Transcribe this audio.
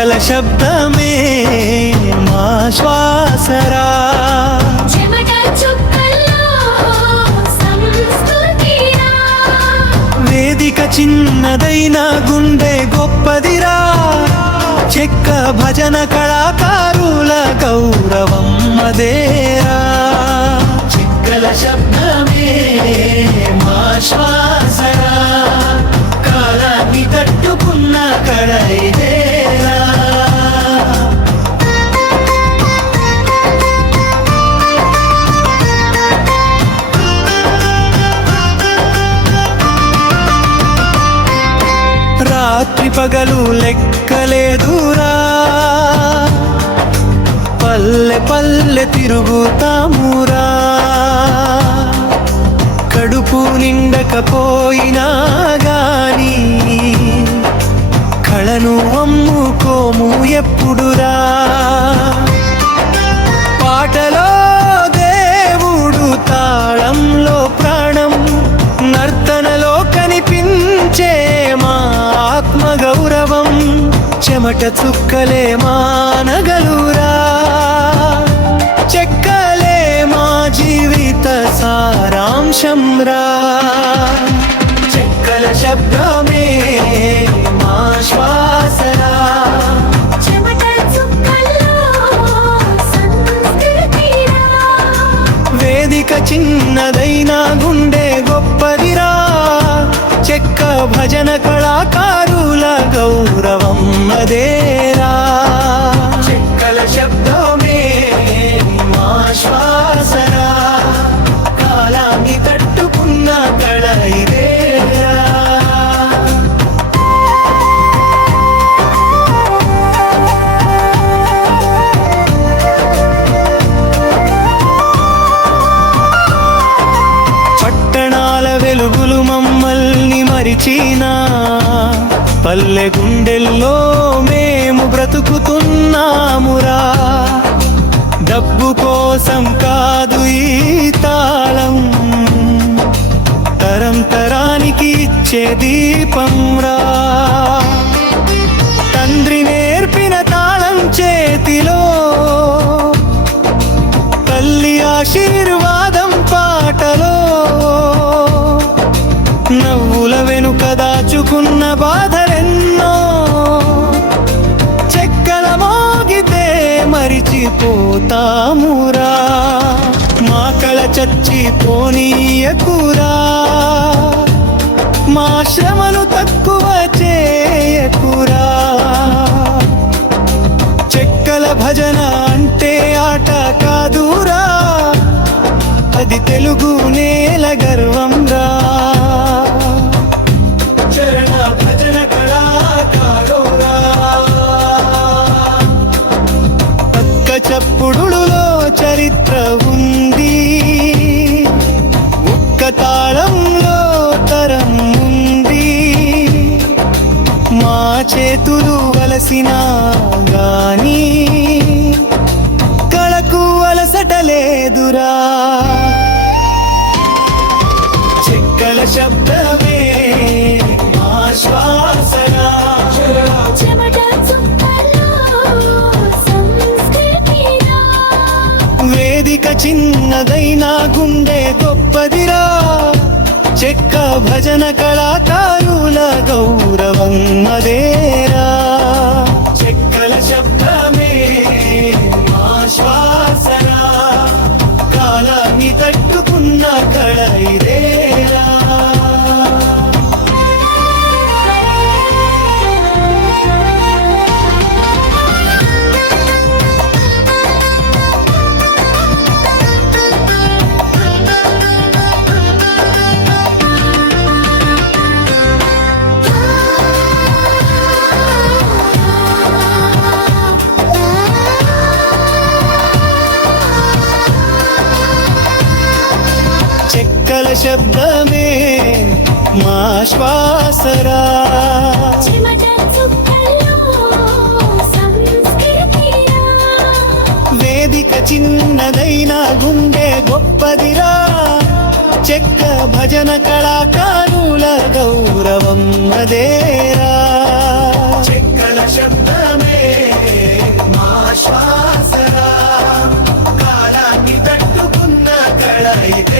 శబ్దమే మా శ్వాసరా. చెమట చుక్కల్లో సంస్కృతిరా. వేదిక చిన్నదైన గుండె గొప్పదిరా. చెక్క భజన కళాకారుల గౌరవం అదేరా. చిక్కల శబ్దమే పగలు లెక్కలేదురా. పల్లె పల్లె తిరుగుతామురా. కడుపు నిండకపోయినా గాని కళను అమ్ముకోము ఎప్పుడురా. పాటలో దేవుడు తాళంలో చెమట చుక్కలే మానగలురా? చెక్కలే మా జీవిత సారాంశం రా చెక్కల శబ్దమే మా శ్వాసరా? వేదిక చిన్నదైనా గుండె గొప్పదిరా? చెక్క భజన కళాకారుల గౌరవం అదేరా. చెక్కల శబ్దమే మా చీనా పల్లె గుండెల్లో మేము బ్రతుకుతున్నామురా. డబ్బు కోసం కాదు ఈ తాళం తరం తరానికి ఇచ్చే దీపంరా. మరిచిపోతామురా మా కళ చచ్చి పోనీయకురా. మా శ్రమను తక్కువ చేయకురా. చెక్కల భజన అంటే ఆట కాదురా. అది తెలుగునే చేతులు వలసినా గాని కళకు అలసట లేదురా. చెక్కల శబ్దమే భజన కళాకారుల గౌరవం మదేరా చెక్కల శబ్దమే మా శ్వాసరా కాలాన్ని తట్టుకున్న కళ ఇదే కల శబ్దమే మా శ్వాసరా. వేదిక చిన్నదైనా గుండె గొప్పదిరా. చెక్క భజన కళాకారుల గౌరవం అదేరా. చెక్కల శబ్దమే మా శ్వాసరా. కాలాన్ని తట్టుకున్న కళ ఇదే.